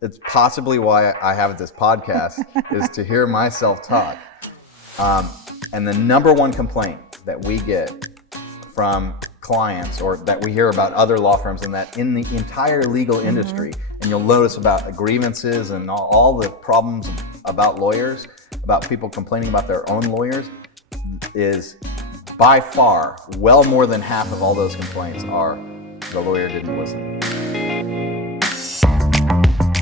It's possibly why I have this podcast is to hear myself talk. And the number one complaint that we get from clients, or that we hear about other law firms, and that in the entire legal industry, and you'll notice about grievances and all the problems about lawyers, about people complaining about their own lawyers, is by far well more than half of all those complaints are the lawyer didn't listen.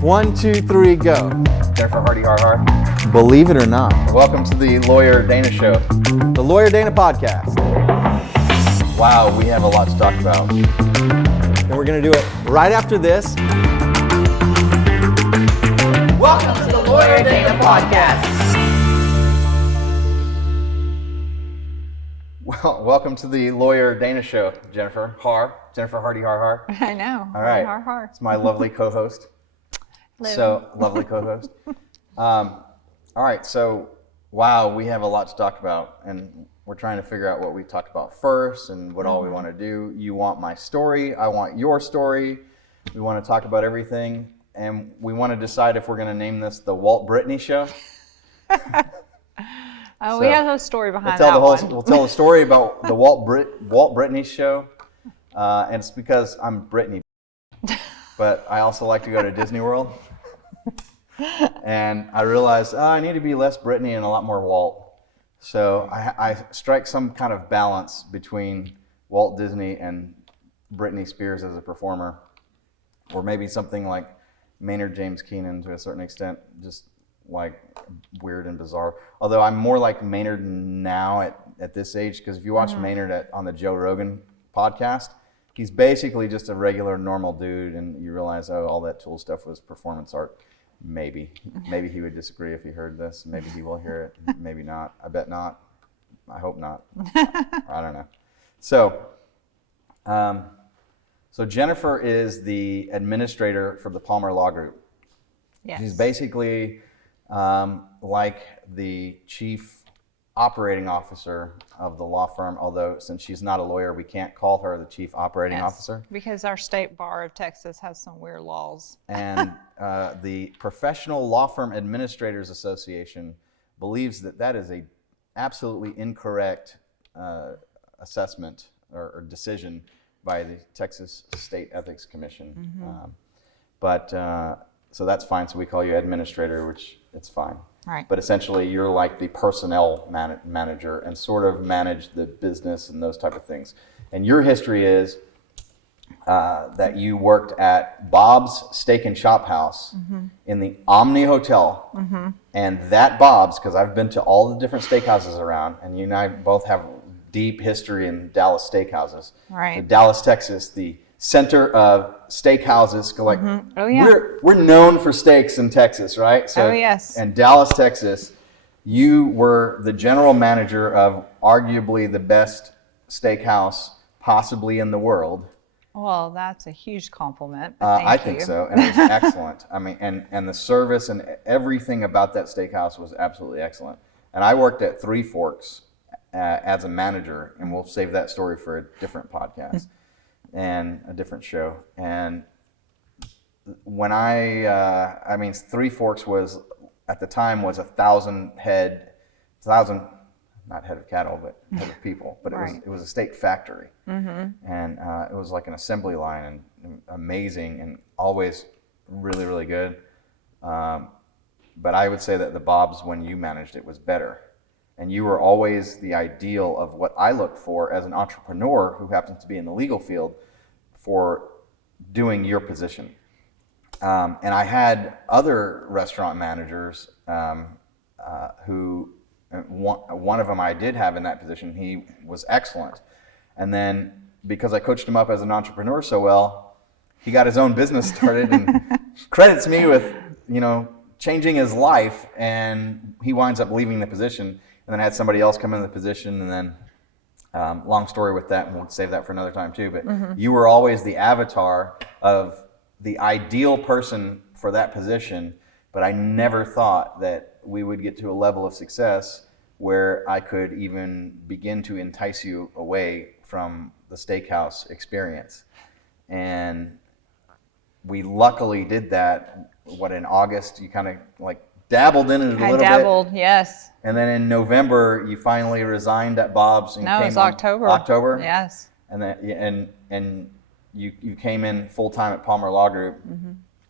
1, 2, 3, go. Jennifer Hardy Har Har. Believe it or not, welcome to the Lawyer Dana Show. The Lawyer Dana Podcast. Wow, we have a lot to talk about. And we're going to do it right after this. Welcome to the Lawyer Dana Podcast. Well, welcome to the Lawyer Dana Show, Jennifer Hardy Har Har. I know. All right. Har har. It's my lovely co-host. Lovely co-host. All right, so wow, we have a lot to talk about, and we're trying to figure out what we talked about first and what all we want to do. You want my story, I want your story. We want to talk about everything, and we want to decide if we're going to name this the Walt Brittany Show. We have a story behind We'll tell the story about the Walt Brittany Show, and it's because I'm Brittany, but I also like to go to Disney World. And I realized I need to be less Brittany and a lot more Walt. So I strike some kind of balance between Walt Disney and Britney Spears as a performer, or maybe something like Maynard James Keenan to a certain extent, just like weird and bizarre. Although I'm more like Maynard now at this age, because if you watch Maynard on the Joe Rogan podcast, he's basically just a regular normal dude, and you realize, all that Tool stuff was performance art. Maybe he would disagree if he heard this. Maybe he will hear it. Maybe not. I bet not. I hope not. I don't know. So Jennifer is the administrator for the Palmer Law Group. Yes. She's basically like the chief operating officer of the law firm, although since she's not a lawyer, we can't call her the chief operating officer. Because our state bar of Texas has some weird laws. And the Professional Law Firm Administrators Association believes that is a absolutely incorrect assessment or decision by the Texas State Ethics Commission. So that's fine. So we call you administrator, which it's fine. Right. But essentially, you're like the personnel manager and sort of manage the business and those type of things. And your history is that you worked at Bob's Steak and Shop House in the Omni Hotel. And that Bob's, because I've been to all the different steakhouses around, and you and I both have deep history in Dallas steakhouses. Right. So Dallas, Texas, the center of steakhouses. Like, Oh, yeah. we're known for steaks in Texas, right? So, Oh, yes. And Dallas, Texas, you were the general manager of arguably the best steakhouse possibly in the world. Well, that's a huge compliment. But I think so, and it was excellent. I mean, and the service and everything about that steakhouse was absolutely excellent. And I worked at Three Forks as a manager, and we'll save that story for a different podcast and a different show. And when Three Forks was, at the time, was 1,000 not head of cattle, but head of people. But it was a steak factory. And it was like an assembly line, and amazing, and always really, really good. But I would say that the Bob's, when you managed it, was better. And you were always the ideal of what I look for as an entrepreneur who happens to be in the legal field for doing your position. And I had other restaurant managers who, one of them I did have in that position. He was excellent. And then because I coached him up as an entrepreneur so well, he got his own business started and credits me with, changing his life, and he winds up leaving the position. And then I had somebody else come into the position, and then long story with that, and we'll save that for another time too. But you were always the avatar of the ideal person for that position, but I never thought that we would get to a level of success where I could even begin to entice you away from the steakhouse experience. And we luckily did that. In August, you kind of like dabbled in it a I little dabbled, yes. bit. And then in November, you finally resigned at Bob's. And No, it came was on October. October? Yes. And then, and you came in full time at Palmer Law Group.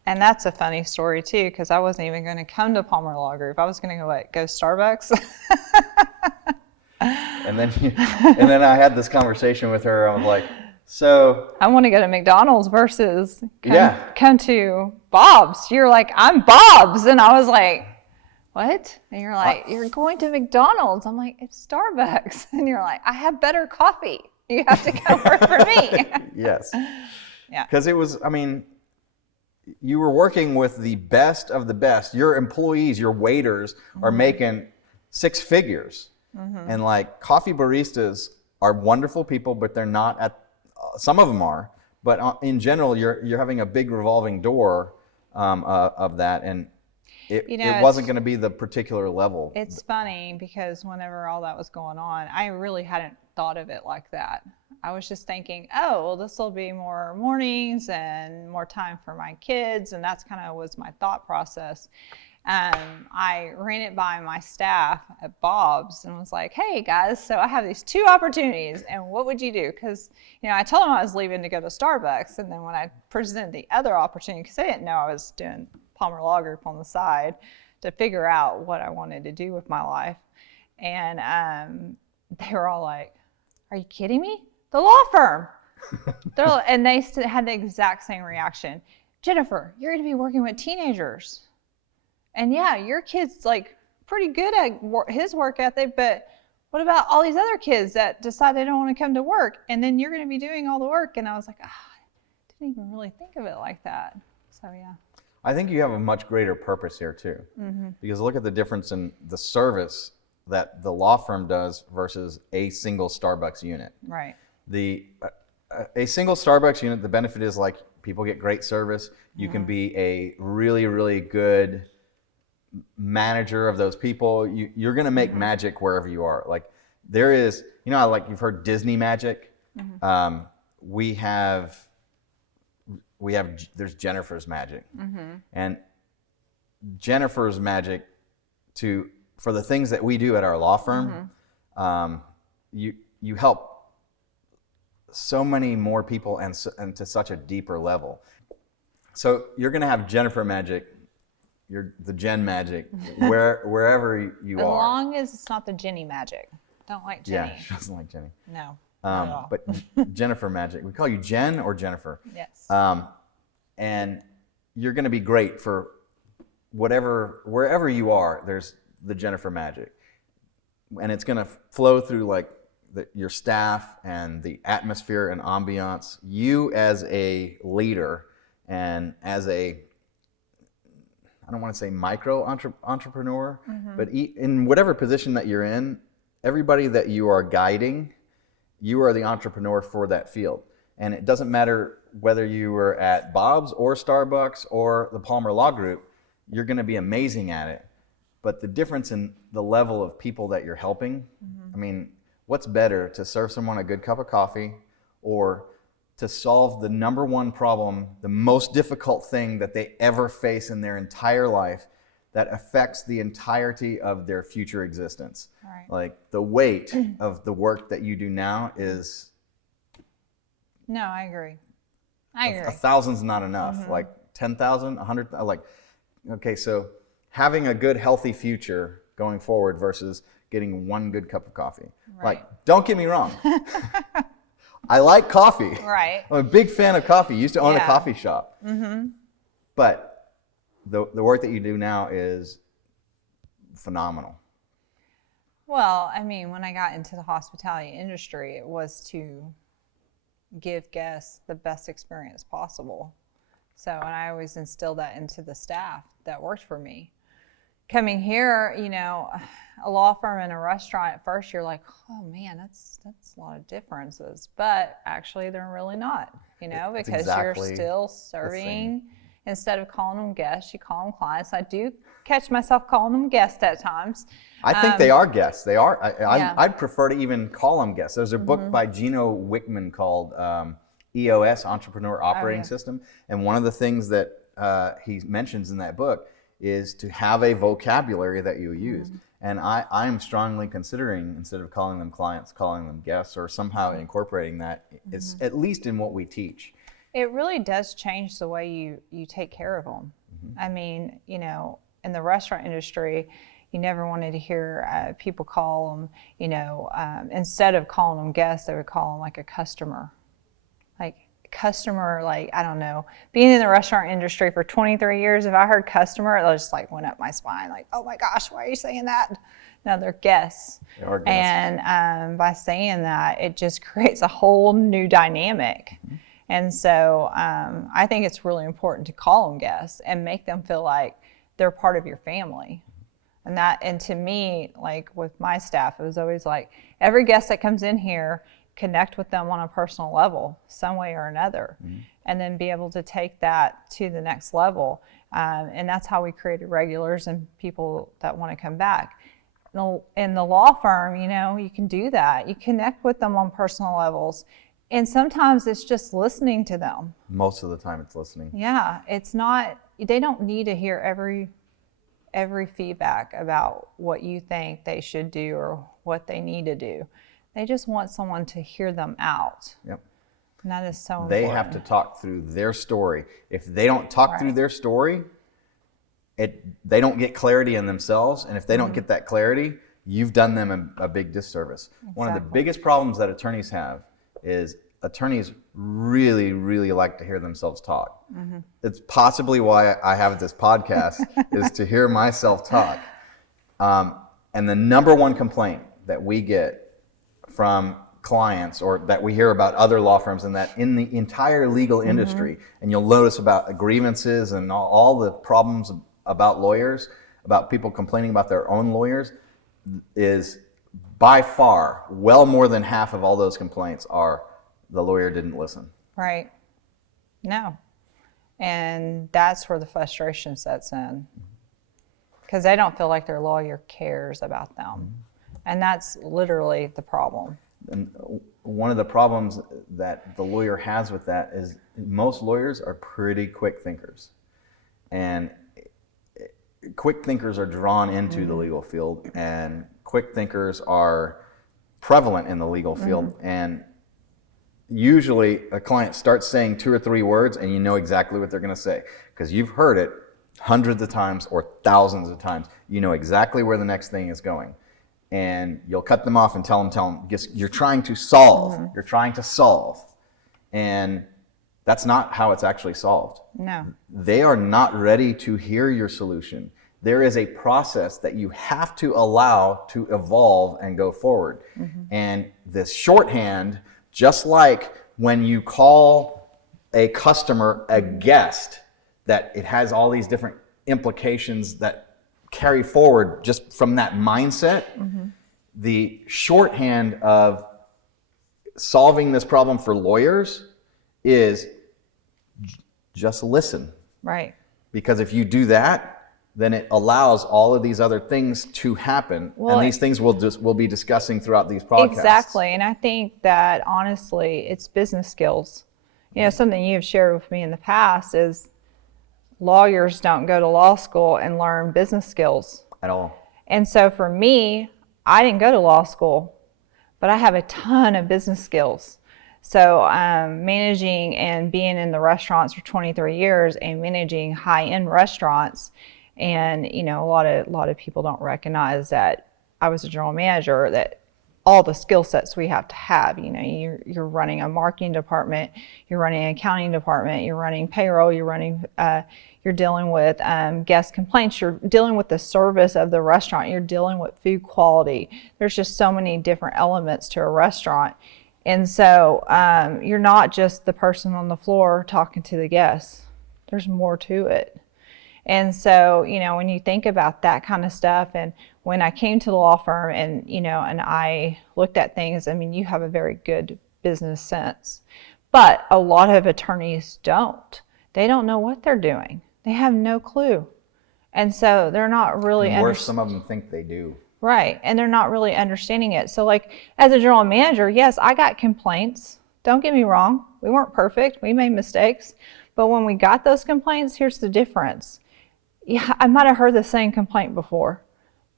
And that's a funny story too, because I wasn't even going to come to Palmer Law Group. I was going to go Starbucks. And then I had this conversation with her. I was like, so I want to go to McDonald's versus Yeah. come to Bob's. You're like, I'm Bob's. And I was like, what? And you're like, you're going to McDonald's. I'm like, it's Starbucks. And you're like, I have better coffee. You have to come work for me. yes. Yeah. Because it was, I mean, you were working with the best of the best. Your employees, your waiters are making six figures. And like coffee baristas are wonderful people, but they're not at, some of them are, but in general, you're having a big revolving door of that. And it wasn't going to be the particular level. It's funny because whenever all that was going on, I really hadn't thought of it like that. I was just thinking, oh, well, this will be more mornings and more time for my kids. And that's kind of was my thought process. I ran it by my staff at Bob's and was like, hey guys, so I have these two opportunities and what would you do? Because, I told them I was leaving to go to Starbucks. And then when I presented the other opportunity, because they didn't know I was doing Palmer Law Group on the side to figure out what I wanted to do with my life. And they were all like, are you kidding me? The law firm. And they had the exact same reaction. Jennifer, you're going to be working with teenagers. And yeah, your kid's like pretty good at his work ethic, but what about all these other kids that decide they don't want to come to work? And then you're going to be doing all the work. And I was like, I didn't even really think of it like that. So yeah. I think you have a much greater purpose here too, because look at the difference in the service that the law firm does versus a single Starbucks unit. Right. A single Starbucks unit, the benefit is like people get great service. You can be a really, really good manager of those people. You're going to make magic wherever you are. Like there is, like you've heard Disney magic. There's Jennifer's magic, and Jennifer's magic for the things that we do at our law firm. You help so many more people and to such a deeper level. So you're going to have Jennifer magic. You're the Jen magic, wherever you as are. As long as it's not the Jenny magic. Don't like Jenny. Yeah, she doesn't like Jenny. No, not at all. But Jennifer magic. We call you Jen or Jennifer. Yes. And you're going to be great for wherever you are. There's the Jennifer magic, and it's going to flow through like your staff and the atmosphere and ambiance. You as a leader and as I don't want to say micro entrepreneur, but in whatever position that you're in, everybody that you are guiding, you are the entrepreneur for that field. And it doesn't matter whether you were at Bob's or Starbucks or the Palmer Law Group, you're going to be amazing at it. But the difference in the level of people that you're helping, I mean, what's better, to serve someone a good cup of coffee or to solve the number one problem, the most difficult thing that they ever face in their entire life that affects the entirety of their future existence? Right. Like the weight of the work that you do now is... No, I agree. I agree. 1,000's not enough. Like 10,000, 100, like, okay, so having a good, healthy future going forward versus getting one good cup of coffee. Right. Like, don't get me wrong. I like coffee. Right. I'm a big fan of coffee. Used to own a Yeah. coffee shop. But the work that you do now is phenomenal. Well, I mean, when I got into the hospitality industry, it was to give guests the best experience possible. So, and I always instilled that into the staff that worked for me. Coming here, a law firm and a restaurant, at first you're like, oh man, that's a lot of differences. But actually they're really not, because exactly you're still serving. Instead of calling them guests, you call them clients. I do catch myself calling them guests at times. I think they are guests. They are. Yeah. I'd prefer to even call them guests. There's a book by Gino Wickman called EOS, Entrepreneur Operating yeah. System. And one of the things that he mentions in that book is to have a vocabulary that you use. And I'm strongly considering, instead of calling them clients, calling them guests, or somehow incorporating that, is at least in what we teach. It really does change the way you take care of them. I mean, you know, in the restaurant industry, you never wanted to hear people call them, you know, instead of calling them guests, they would call them like a customer. Like customer, like, I don't know, being in the restaurant industry for 23 years, if I heard customer, it just like went up my spine, like, oh my gosh, why are you saying that? No, they're guests. They are guests. And by saying that, it just creates a whole new dynamic. And so I think it's really important to call them guests and make them feel like they're part of your family. And to me, like with my staff, it was always like every guest that comes in here, connect with them on a personal level, some way or another, and then be able to take that to the next level. And that's how we created regulars and people that want to come back. In the law firm, you know, you can do that. You connect with them on personal levels. And sometimes it's just listening to them. Most of the time it's listening. Yeah, it's not, they don't need to hear every feedback about what you think they should do or what they need to do. They just want someone to hear them out. Yep. And that is so important. They have to talk through their story. If they don't talk through their story, they don't get clarity in themselves. And if they don't get that clarity, you've done them a big disservice. Exactly. One of the biggest problems that attorneys have is attorneys really, really like to hear themselves talk. It's possibly why I have this podcast is to hear myself talk. And the number one complaint that we get from clients, or that we hear about other law firms, and that in the entire legal industry, and you'll notice about grievances and all the problems about lawyers, about people complaining about their own lawyers, is by far well more than half of all those complaints are the lawyer didn't listen. Right. No. And that's where the frustration sets in, because they don't feel like their lawyer cares about them. And that's literally the problem. And one of the problems that the lawyer has with that is most lawyers are pretty quick thinkers. And quick thinkers are drawn into the legal field, and quick thinkers are prevalent in the legal field. And usually a client starts saying 2 or 3 words and you know exactly what they're going to say, because you've heard it hundreds of times or thousands of times. You know exactly where the next thing is going. And you'll cut them off and tell them, you're trying to solve. You're trying to solve. And that's not how it's actually solved. No. They are not ready to hear your solution. There is a process that you have to allow to evolve and go forward. And this shorthand, just like when you call a customer a guest, that it has all these different implications that carry forward just from that mindset. The shorthand of solving this problem for lawyers is just listen. Right. Because if you do that, then it allows all of these other things to happen. Well, and these things we'll be discussing throughout these podcasts. Exactly. And I think that honestly, it's business skills. You know, something you've shared with me in the past is lawyers don't go to law school and learn business skills At all. And so for me, I didn't go to law school, but I have a ton of business skills. So managing and being in the restaurants for 23 years and managing high-end restaurants, and you know, a lot of people don't recognize that I was a general manager, that all the skill sets we have to have. You know, you're running a marketing department, you're running an accounting department, you're running payroll, you're dealing with guest complaints, you're dealing with the service of the restaurant, you're dealing with food quality. There's just so many different elements to a restaurant. And so you're not just the person on the floor talking to the guests. There's more to it. And so, you know, when you think about that kind of stuff, and when I came to the law firm and, you know, and I looked at things, I mean, you have a very good business sense. But a lot of attorneys don't. They don't know what they're doing. They have no clue. And so they're not really Some of them think they do. Right. And they're not really understanding it. So like as a general manager, yes, I got complaints. Don't get me wrong. We weren't perfect. We made mistakes. But when we got those complaints, here's the difference. Yeah, I might have heard the same complaint before,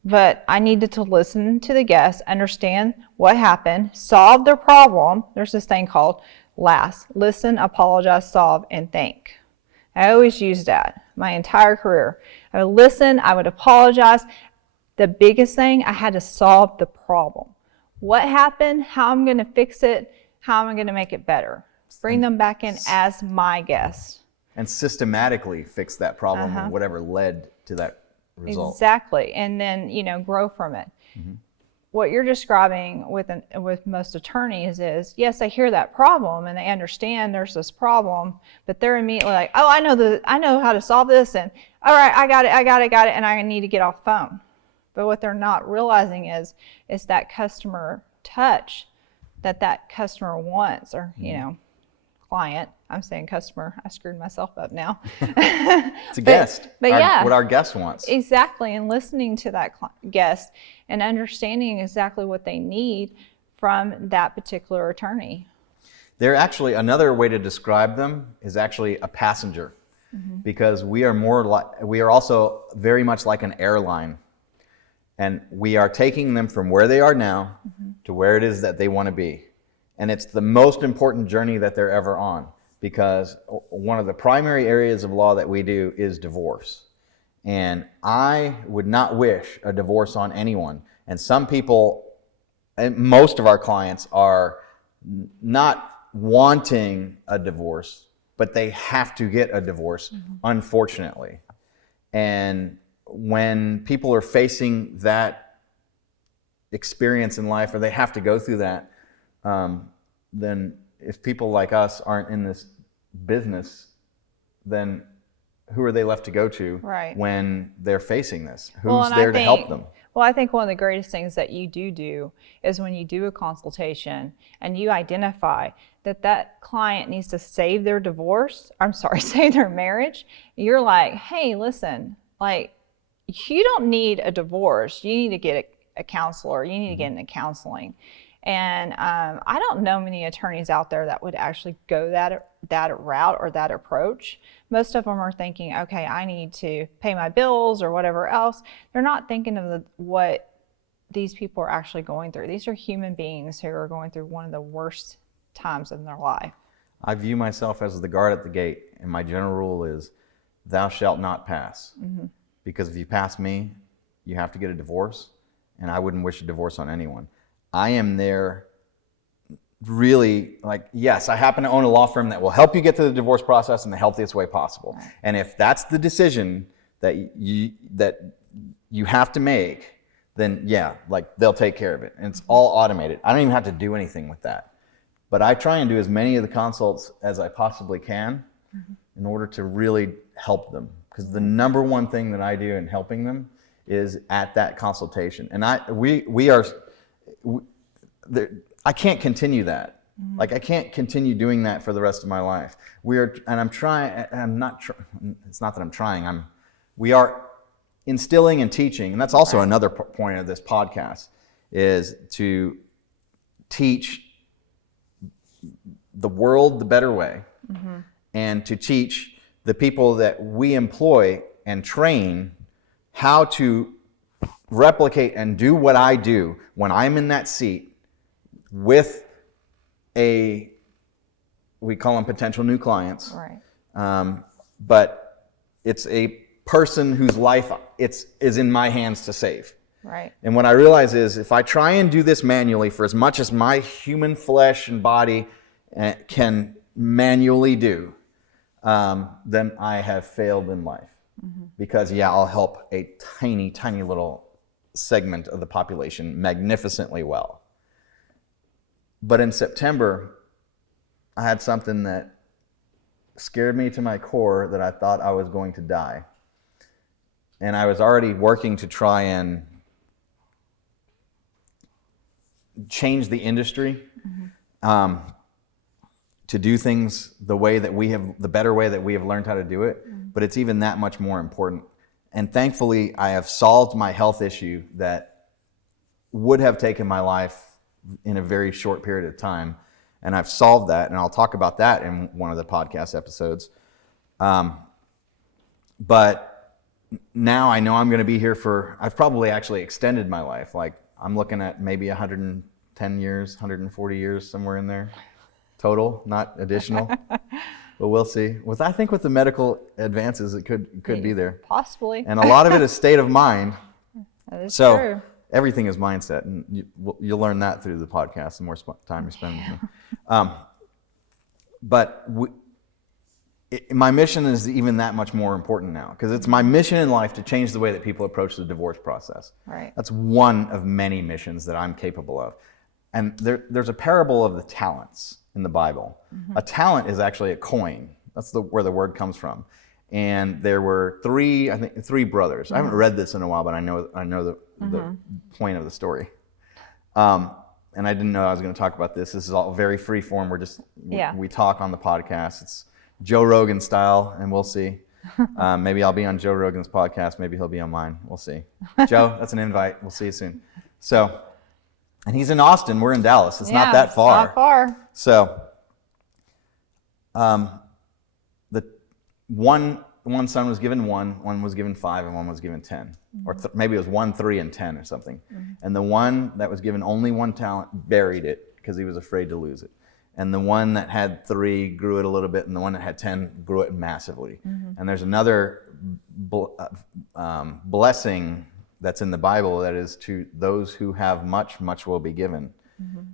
but I needed to listen to the guests, understand what happened, solve their problem. There's this thing called LASS: listen, apologize, solve, and thank. I always used that my entire career. I would listen, I would apologize. The biggest thing, I had to solve the problem. What happened, how I'm going to fix it, how am I going to make it better? Bring them back in as my guests. And systematically fix that problem or whatever led to that result. Exactly. And then, grow from it. What you're describing with most attorneys is, yes, they hear that problem and they understand there's this problem, but they're immediately like, oh, I know how to solve this, and all right, I got it, and I need to get off the phone. But what they're not realizing is that customer touch that customer wants, or client. I'm saying customer. I screwed myself up now. It's a guest. But what our guest wants. Exactly, and listening to that guest and understanding exactly what they need from that particular attorney. They're actually, another way to describe them is actually a passenger, because we are also very much like an airline, and we are taking them from where they are now to where it is that they want to be. And it's the most important journey that they're ever on, because one of the primary areas of law that we do is divorce. And I would not wish a divorce on anyone. And some people, and most of our clients, are not wanting a divorce, but they have to get a divorce, unfortunately. And when people are facing that experience in life, or they have to go through that, then if people like us aren't in this business, then who are they left to go to when they're facing this? Who's there to help them? Well, I think one of the greatest things that you do is when you do a consultation and you identify that client needs to save their save their marriage. You're like, hey, listen, you don't need a divorce. You need to get a counselor. You need to get into counseling. And I don't know many attorneys out there that would actually go that route or that approach. Most of them are thinking, okay, I need to pay my bills or whatever else. They're not thinking of what these people are actually going through. These are human beings who are going through one of the worst times in their life. I view myself as the guard at the gate, and my general rule is, thou shalt not pass. Because if you pass me, you have to get a divorce, and I wouldn't wish a divorce on anyone. I am there really, yes, I happen to own a law firm that will help you get through the divorce process in the healthiest way possible. Right. And if that's the decision that you have to make, then they'll take care of it. And it's all automated. I don't even have to do anything with that. But I try and do as many of the consults as I possibly can in order to really help them. Because the number one thing that I do in helping them is at that consultation. And I can't continue that. I can't continue doing that for the rest of my life. It's not that I'm trying. We are instilling and teaching, and that's also another point of this podcast, is to teach the world the better way, and to teach the people that we employ and train how to replicate and do what I do when I'm in that seat with we call them potential new clients. Right. But it's a person whose life is in my hands to save. Right. And what I realize is, if I try and do this manually for as much as my human flesh and body can manually do, then I have failed in life. Because I'll help a tiny, tiny little segment of the population magnificently well. But in September, I had something that scared me to my core, that I thought I was going to die. And I was already working to try and change the industry, to do things the better way that we have learned how to do it. But it's even that much more important. And thankfully, I have solved my health issue that would have taken my life in a very short period of time. And I've solved that, and I'll talk about that in one of the podcast episodes. But now I know I'm going to be here I've probably actually extended my life. Like I'm looking at maybe 110 years, 140 years, somewhere in there total, not additional. But we'll see. I think with the medical advances, it could be there. Possibly. And a lot of it is state of mind. That is So true. everything is mindset, and you'll learn that through the podcast. The more time you spend with me. But my mission is even that much more important now, because it's my mission in life to change the way that people approach the divorce process. Right. That's one of many missions that I'm capable of. And there's a parable of the talents in the Bible. A talent is actually a coin. That's where the word comes from. And there were three brothers. I haven't read this in a while, but I know the point of the story. And I didn't know I was going to talk about this. This is all very free form. We talk on the podcast. It's Joe Rogan style, and we'll see. Maybe I'll be on Joe Rogan's podcast. Maybe he'll be on mine. We'll see. Joe, that's an invite. We'll see you soon. So, and he's in Austin. We're in Dallas. It's not that far. Not far. So, the one son was given one was given 5, and one was given 10. Or maybe it was 1, 3, and 10 or something. And the one that was given only 1 talent buried it because he was afraid to lose it. And the one that had 3 grew it a little bit, and the one that had 10 grew it massively. And there's another blessing that's in the Bible that is to those who have much, much will be given.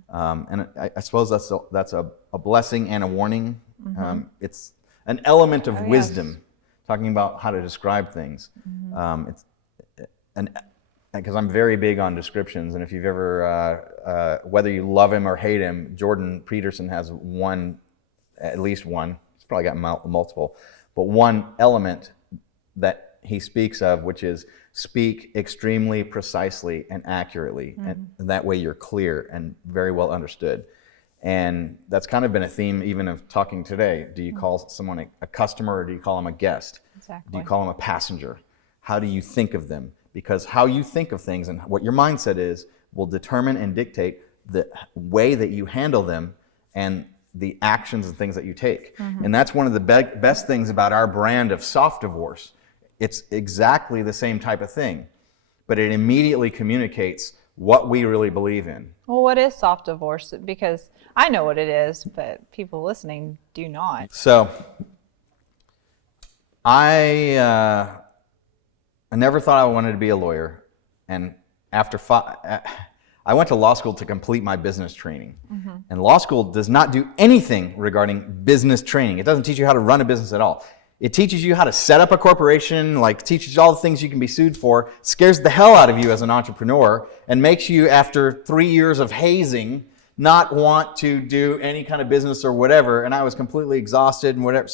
And I suppose that's a blessing and a warning. It's an element of wisdom, talking about how to describe things. Because I'm very big on descriptions, and if you've ever, whether you love him or hate him, Jordan Peterson has at least one, he's probably got multiple, but one element that he speaks of, which is speak extremely precisely and accurately, and that way you're clear and very well understood. And that's kind of been a theme even of talking today. Do you call someone a customer, or do you call them a guest? Exactly. Do you call them a passenger? How do you think of them? Because how you think of things and what your mindset is will determine and dictate the way that you handle them and the actions and things that you take. And that's one of the best things about our brand of Soft Divorce. It's exactly the same type of thing, but it immediately communicates what we really believe in. Well, what is soft divorce? Because I know what it is, but people listening do not. So I never thought I wanted to be a lawyer, and after I went to law school to complete my business training. And law school does not do anything regarding business training. It doesn't teach you how to run a business at all. It teaches you how to set up a corporation, teaches you all the things you can be sued for, scares the hell out of you as an entrepreneur, and makes you, after 3 years of hazing, not want to do any kind of business or whatever. And I was completely exhausted and whatever.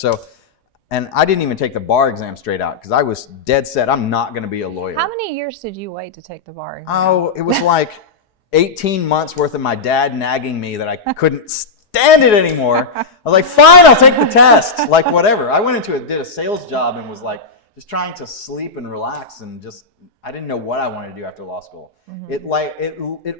And I didn't even take the bar exam straight out because I was dead set I'm not going to be a lawyer. How many years did you wait to take the bar exam? Oh, it was like 18 months worth of my dad nagging me that I couldn't stand it anymore. I was like, fine, I'll take the test. Whatever. I went into did a sales job and was just trying to sleep and relax, and I didn't know what I wanted to do after law school. It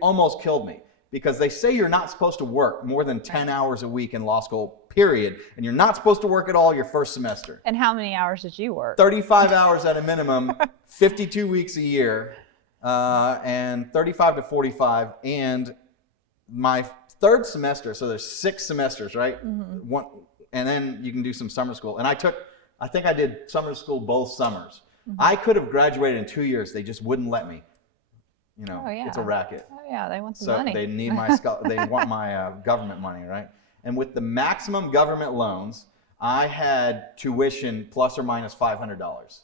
almost killed me, because they say you're not supposed to work more than 10 hours a week in law school, period. And you're not supposed to work at all your first semester. And how many hours did you work? 35 hours at a minimum, 52 weeks a year, and 35 to 45. And my third semester, so there's 6 semesters, right? One, and then you can do some summer school. And I think I did summer school both summers. I could have graduated in 2 years. They just wouldn't let me. It's a racket. Oh yeah, they want some So money. they need they want my government money, right? And with the maximum government loans, I had tuition plus or minus $500.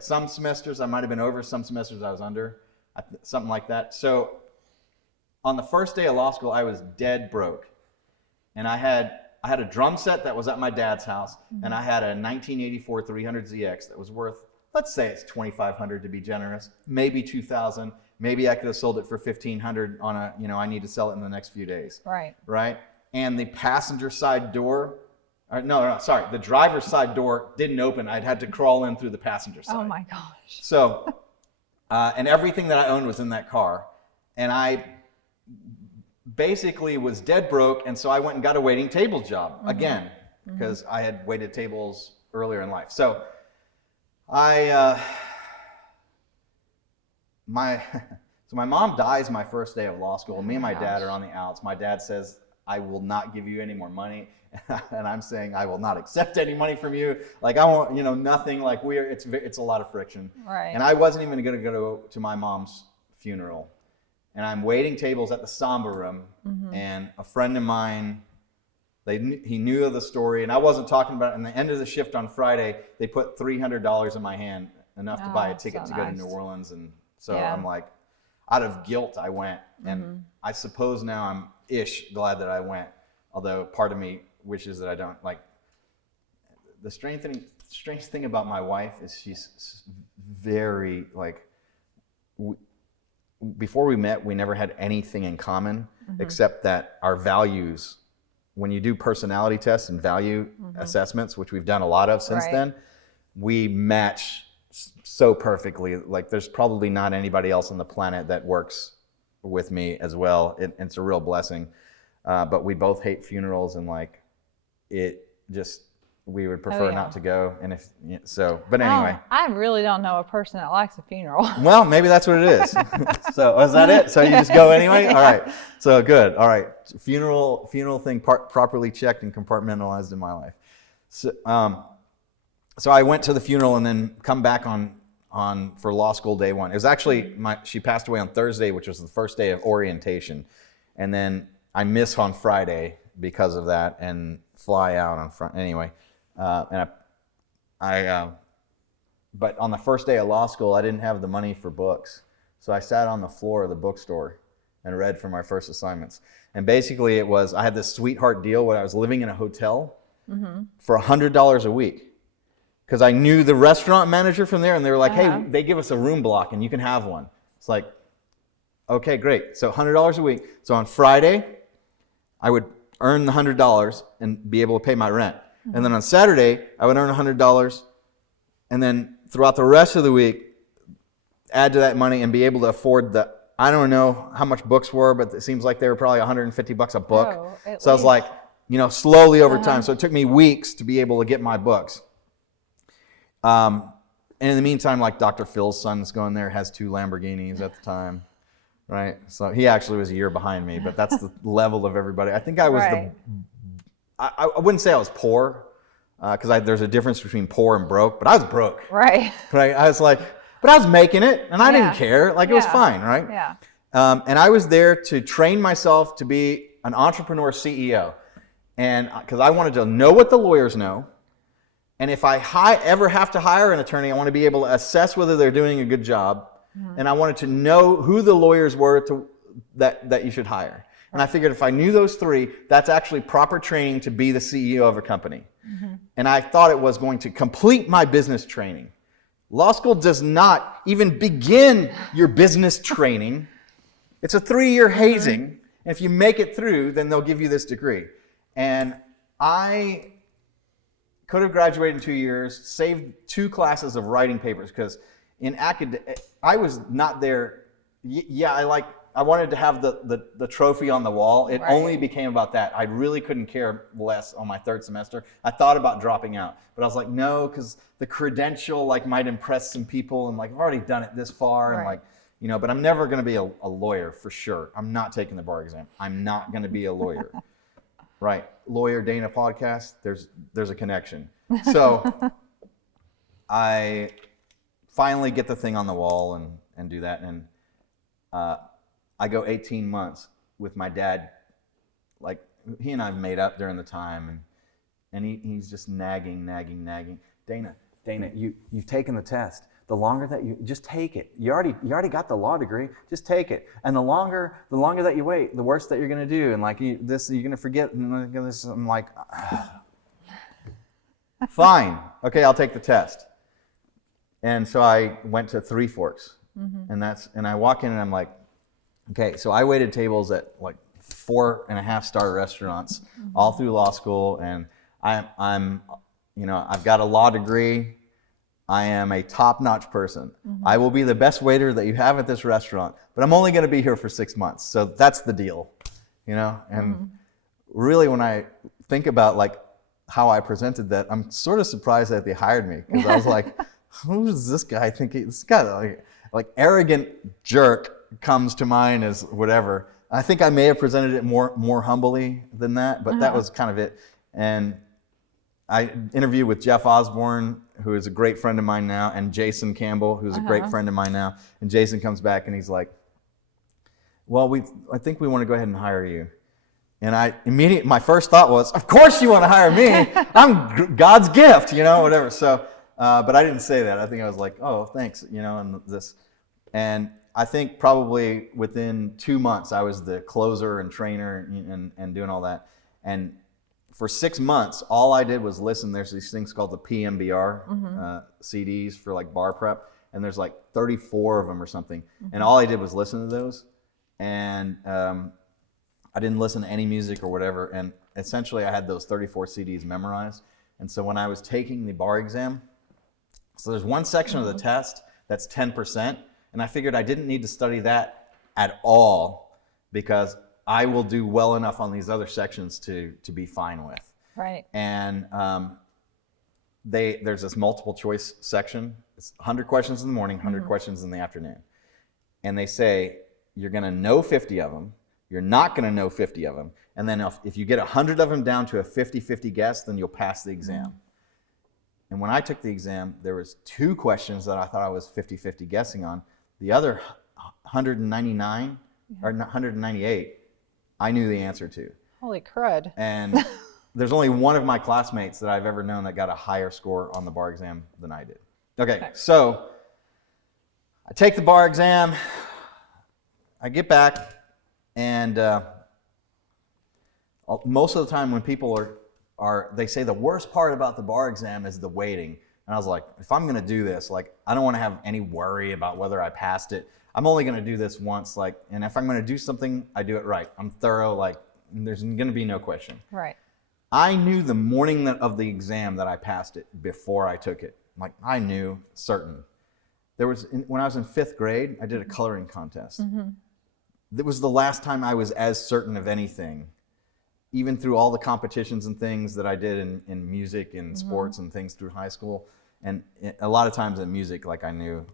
Some semesters I might have been over, some semesters I was under, something like that. So on the first day of law school, I was dead broke, and I had a drum set that was at my dad's house, and I had a 1984 300ZX that was worth, let's say it's $2,500 to be generous, maybe $2,000. Maybe I could have sold it for $1,500 on I need to sell it in the next few days. Right? And the passenger side door, the driver's side door didn't open. I'd had to crawl in through the passenger side. Oh my gosh. So, and everything that I owned was in that car. And I basically was dead broke, and so I went and got a waiting tables job again because I had waited tables earlier in life. So my mom dies my first day of law school. Me and my dad are on the outs. My dad says, I will not give you any more money. And I'm saying, I will not accept any money from you. Like, I want, nothing. Like, it's a lot of friction. Right. And I wasn't even going to go to my mom's funeral. And I'm waiting tables at the Samba room. And a friend of mine, he knew of the story. And I wasn't talking about it. And the end of the shift on Friday, they put $300 in my hand, enough to buy a ticket to go to New Orleans. And so I'm like, out of guilt, I went. And I suppose now I'm glad that I went. Although part of me wishes that I don't. Like, the strange thing about my wife is she's very, like, before we met, we never had anything in common except that our values, when you do personality tests and value assessments, which we've done a lot of since then, we match so perfectly. Like, there's probably not anybody else on the planet that works with me as well. It's a real blessing. But we both hate funerals, and like, we would prefer not to go. And but anyway. I really don't know a person that likes a funeral. Well, maybe that's what it is. So is that it? So you just go anyway? All right. So good. All right. Funeral thing properly checked and compartmentalized in my life. So I went to the funeral and then come back on for law school day one. It was actually she passed away on Thursday, which was the first day of orientation. And then I miss on Friday because of that and fly out on Friday. Anyway, but on the first day of law school, I didn't have the money for books. So I sat on the floor of the bookstore and read for my first assignments. And basically I had this sweetheart deal where I was living in a hotel for $100 a week. Because I knew the restaurant manager from there, and they were like, hey, they give us a room block and you can have one. It's like, okay, great. So $100 a week. So on Friday, I would earn the $100 and be able to pay my rent. And then on Saturday, I would earn $100, and then throughout the rest of the week, add to that money and be able to afford I don't know how much books were, but it seems like they were probably $150 a book. So I was like, slowly over time. So it took me weeks to be able to get my books. And in the meantime, like, Dr. Phil's son's going there, has 2 Lamborghinis at the time. Right, so he actually was a year behind me, but that's the level of everybody. I think I was I wouldn't say I was poor, because there's a difference between poor and broke, but I was broke. Right. Right. I was like, but I was making it, and I didn't care. Like, it was fine, right? Yeah. And I was there to train myself to be an entrepreneur CEO, and because I wanted to know what the lawyers know, and if I ever have to hire an attorney, I want to be able to assess whether they're doing a good job. And I wanted to know who the lawyers were that you should hire. And I figured if I knew those 3, that's actually proper training to be the CEO of a company. And I thought it was going to complete my business training. Law school does not even begin your business training. It's a 3-year hazing. And if you make it through, then they'll give you this degree. And I could have graduated in 2 years, saved 2 classes of writing papers, because I was not there. I wanted to have the trophy on the wall. It only became about that. I really couldn't care less on my 3rd semester. I thought about dropping out, but I was like, no, because the credential might impress some people, and I've already done it this far, and but I'm never going to be a lawyer for sure. I'm not taking the bar exam. I'm not going to be a lawyer. Right, Lawyer Dana podcast. There's a connection. So I finally get the thing on the wall and do that. And I go 18 months with my dad. Like, he and I have made up during the time, and he's just nagging. Dana, you've taken the test. The longer that you just take it, you already got the law degree. Just take it. And the longer that you wait, the worse that you're going to do. And you're going to forget. And I'm like, fine, okay, I'll take the test. And so I went to Three Forks, and I walk in and I'm like, okay, so I waited tables at 4.5-star restaurants all through law school, and I'm I've got a law degree. I am a top-notch person. I will be the best waiter that you have at this restaurant, but I'm only going to be here for 6 months, so that's the deal. you know? And really when I think about like how I presented that, I'm sort of surprised that they hired me, because I was like, who does this guy think this guy, like arrogant jerk comes to mind as whatever. I think I may have presented it more humbly than that, but that was kind of it. And I interviewed with Jeff Osborne, who is a great friend of mine now, and Jason Campbell, who's a great friend of mine now. And Jason comes back and he's like, well, I think we want to go ahead and hire you. And my first thought was, of course you want to hire me. I'm God's gift, you know, whatever. So, but I didn't say that. I think I was like, oh, thanks, you know, and I think probably within 2 months, I was the closer and trainer and doing all that. And for 6 months, all I did was listen. There's these things called the PMBR CDs for like bar prep, and there's like 34 of them or something. And all I did was listen to those, and I didn't listen to any music or whatever. And essentially, I had those 34 CDs memorized. And so when I was taking the bar exam, so there's one section of the test that's 10%, and I figured I didn't need to study that at all, because I will do well enough on these other sections to be fine with. Right. And there's this multiple choice section. It's 100 questions in the morning, 100 questions in the afternoon. And they say, you're going to know 50 of them. You're not going to know 50 of them. And then if you get 100 of them down to a 50-50 guess, then you'll pass the exam. And when I took the exam, there was 2 questions that I thought I was 50-50 guessing on. The other 199 or 198, I knew the answer to. Holy crud. And there's only one of my classmates that I've ever known that got a higher score on the bar exam than I did. Okay, so I take the bar exam, I get back, and most of the time when people they say the worst part about the bar exam is the waiting. And I was like, if I'm gonna do this, like, I don't wanna have any worry about whether I passed it. I'm only gonna do this once, like, and if I'm gonna do something, I do it right. I'm thorough, like, there's gonna be no question. Right. I knew the morning of the exam that I passed it before I took it. Like, I knew, certain. When I was in 5th grade, I did a coloring contest. That was the last time I was as certain of anything, even through all the competitions and things that I did in music and sports and things through high school. And a lot of times in music, like, I knew.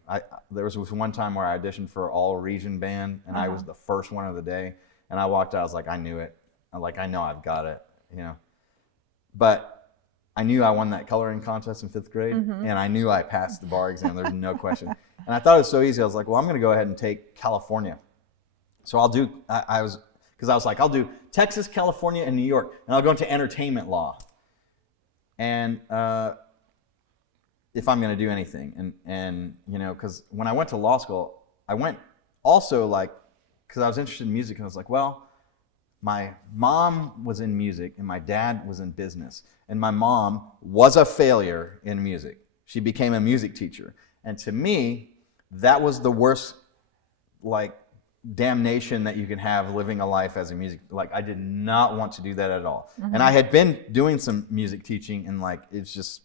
There was one time where I auditioned for all region band, and I was the first one of the day. And I walked out, I was like, I knew it. I know I've got it, you know. But I knew I won that coloring contest in 5th grade, and I knew I passed the bar exam. There's no question. And I thought it was so easy. I was like, well, I'm going to go ahead and take California. So I'll do, because I was like, I'll do Texas, California, and New York, and I'll go into entertainment law. And if I'm going to do anything, and you know, because when I went to law school, I went also because I was interested in music, and I was like, well, my mom was in music, and my dad was in business, and my mom was a failure in music. She became a music teacher, and to me, that was the worst, damnation that you can have living a life as a music. I did not want to do that at all. And I had been doing some music teaching, and it's just,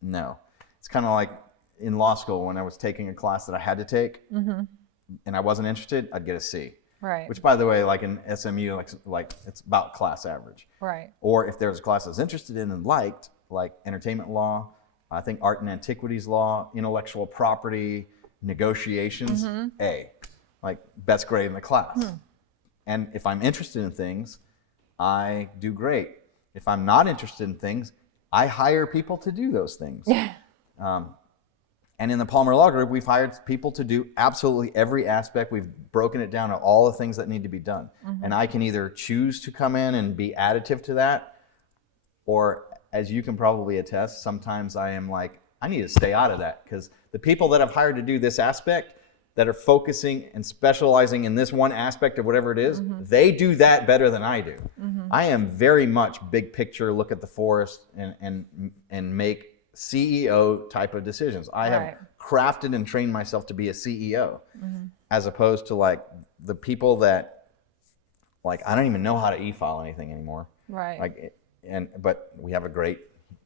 no. It's kind of like in law school when I was taking a class that I had to take, and I wasn't interested, I'd get a C. Right. Which, by the way, in SMU, it's about class average. Right. Or if there was a class I was interested in and liked, like entertainment law, I think art and antiquities law, intellectual property, negotiations, A. Best grade in the class. And if I'm interested in things, I do great. If I'm not interested in things, I hire people to do those things. And in the Palmer Law Group, we've hired people to do absolutely every aspect. We've broken it down to all the things that need to be done. And I can either choose to come in and be additive to that, or, as you can probably attest, sometimes I am like, I need to stay out of that, because the people that I've hired to do this aspect, that are focusing and specializing in this one aspect of whatever it is, they do that better than I do. I am very much big picture, look at the forest, and make CEO type of decisions. I have crafted and trained myself to be a CEO, as opposed to the people that I don't even know how to e-file anything anymore. Right. But we have a great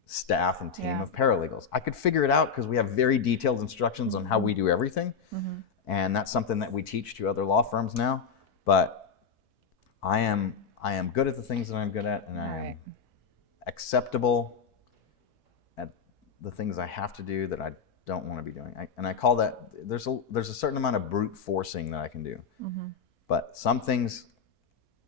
staff and team of paralegals. I could figure it out because we have very detailed instructions on how we do everything. And that's something that we teach to other law firms now. But I'm I am good at the things that I'm good at, and I am Right. acceptable at the things I have to do that I don't want to be doing. And I call that, there's a certain amount of brute forcing that I can do. But some things,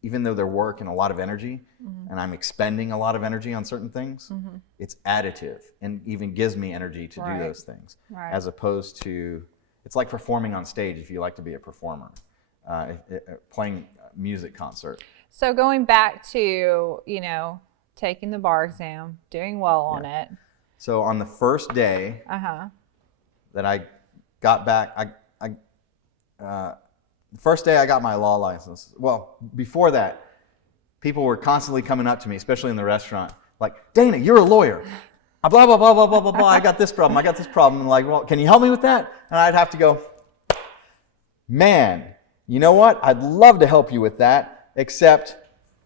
even though they're work and a lot of energy, and I'm expending a lot of energy on certain things, it's additive and even gives me energy to do those things. Right. As opposed to, it's like performing on stage if you like to be a performer, playing a music concert. So going back to, taking the bar exam, doing well on it. So on the first day that I got back, the first day I got my law license. Well, before that, people were constantly coming up to me, especially in the restaurant, like, Dana, you're a lawyer. Blah, blah, blah, blah, blah, blah, blah. I got this problem. I'm like, well, can you help me with that? And I'd have to go, man, you know what? I'd love to help you with that, except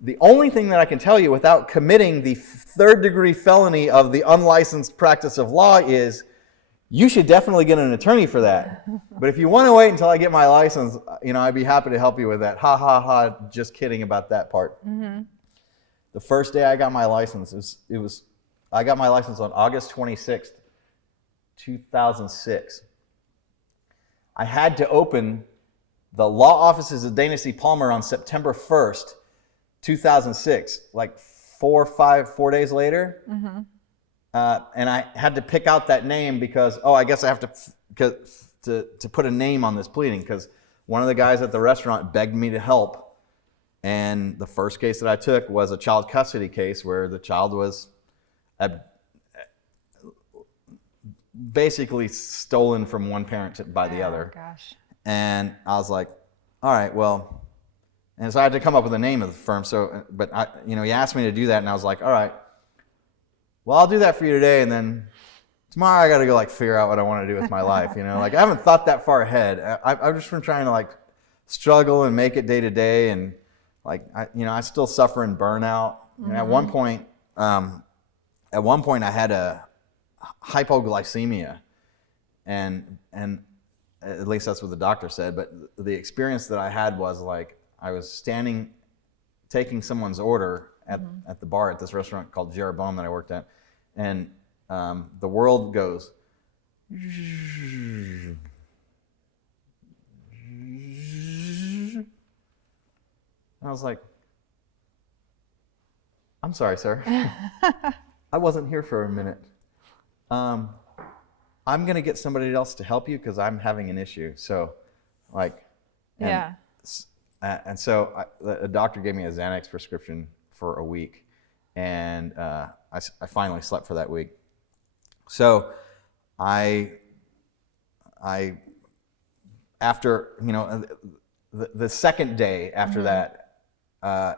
the only thing that I can tell you without committing the third-degree felony of the unlicensed practice of law is you should definitely get an attorney for that. But if you want to wait until I get my license, I'd be happy to help you with that. Ha, ha, ha, just kidding about that part. The first day I got my license, I got my license on August 26th, 2006. I had to open the law offices of Dana C. Palmer on September 1st, 2006, like 4 days later. And I had to pick out that name because, I guess I have to put a name on this pleading because one of the guys at the restaurant begged me to help. And the first case that I took was a child custody case where the child was basically stolen from one parent by the other. Gosh. And I was like, all right, well, and so I had to come up with a name of the firm. So, but he asked me to do that, and I was like, all right, well, I'll do that for you today, and then tomorrow I got to go figure out what I want to do with my life. I haven't thought that far ahead. I've just been trying to struggle and make it day to day, and I still suffer in burnout. And at one point I had a hypoglycemia, and at least that's what the doctor said. But the experience that I had was I was taking someone's order at the bar at this restaurant called Jeroboam that I worked at, and the world goes. And I was like, I'm sorry, sir. I wasn't here for a minute. I'm going to get somebody else to help you because I'm having an issue. So, and so a doctor gave me a Xanax prescription for a week, and I finally slept for that week. So after the second day after that,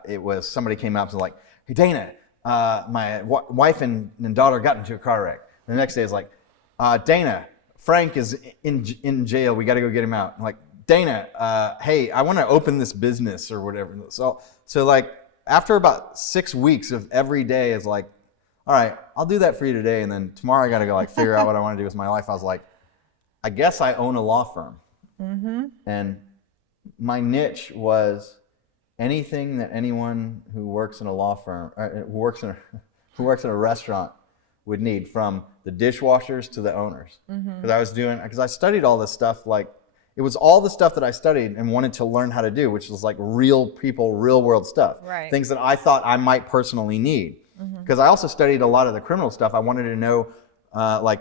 it was somebody came up and was like, hey Dana, my wife and daughter got into a car wreck. And the next day it's like, Dana, Frank is in jail. We got to go get him out. I'm like, Dana, hey, I want to open this business or whatever. So after about 6 weeks of every day is like, all right, I'll do that for you today. And then tomorrow I got to go figure out what I want to do with my life. I was like, I guess I own a law firm. And my niche was anything that anyone who works in a law firm, or who works in a restaurant would need, from the dishwashers to the owners. Because I studied all this stuff, it was all the stuff that I studied and wanted to learn how to do, which was real people, real world stuff. Right. Things that I thought I might personally need. Because I also studied a lot of the criminal stuff. I wanted to know,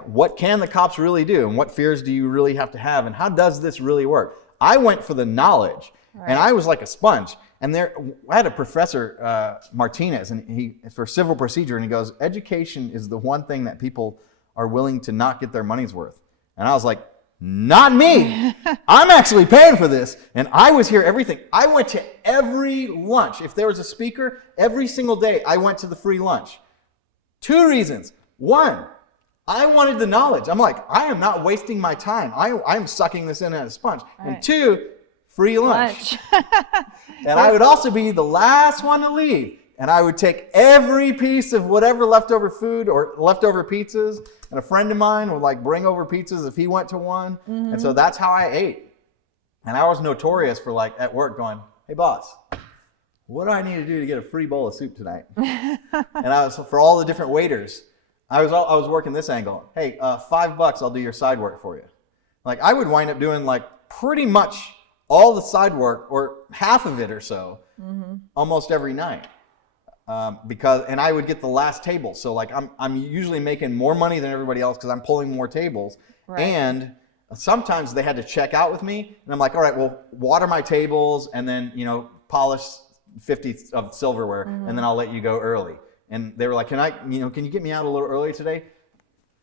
what can the cops really do? And what fears do you really have to have? And how does this really work? I went for the knowledge. Right. And I was like a sponge. And I had a professor, Martinez, and he for civil procedure, and he goes, education is the one thing that people are willing to not get their money's worth. And I was like, not me. I'm actually paying for this. And I was here everything. I went to every lunch. If there was a speaker, every single day I went to the free lunch. 2 reasons. 1, I wanted the knowledge. I'm like, I am not wasting my time. I'm sucking this in as a sponge. Right. And 2, free lunch. And I would also be the last one to leave. And I would take every piece of whatever leftover food or leftover pizzas. And a friend of mine would bring over pizzas if he went to one. And so that's how I ate. And I was notorious for at work going, hey boss, what do I need to do to get a free bowl of soup tonight? And I was, for all the different waiters, I was working this angle. Hey, $5, I'll do your side work for you. Like, I would wind up doing like pretty much all the side work, or half of it or so, almost every night. And I would get the last table. So like I'm usually making more money than everybody else because I'm pulling more tables. Right. And sometimes they had to check out with me, and I'm like, all right, well, water my tables and then, polish 50 of silverware, and then I'll let you go early. And they were like, can you get me out a little early today?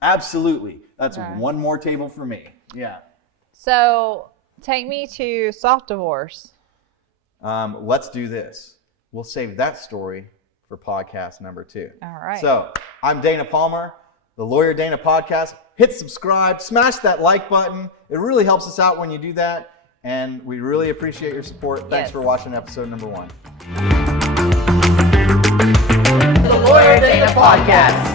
Absolutely. That's one more table for me. Yeah. So take me to soft divorce. Let's do this. We'll save that story for podcast number 2. All right. So I'm Dana Palmer, the Lawyer Dana Podcast. Hit subscribe, smash that like button. It really helps us out when you do that. And we really appreciate your support. Thanks for watching episode number 1. The Lawyer Dana Podcast.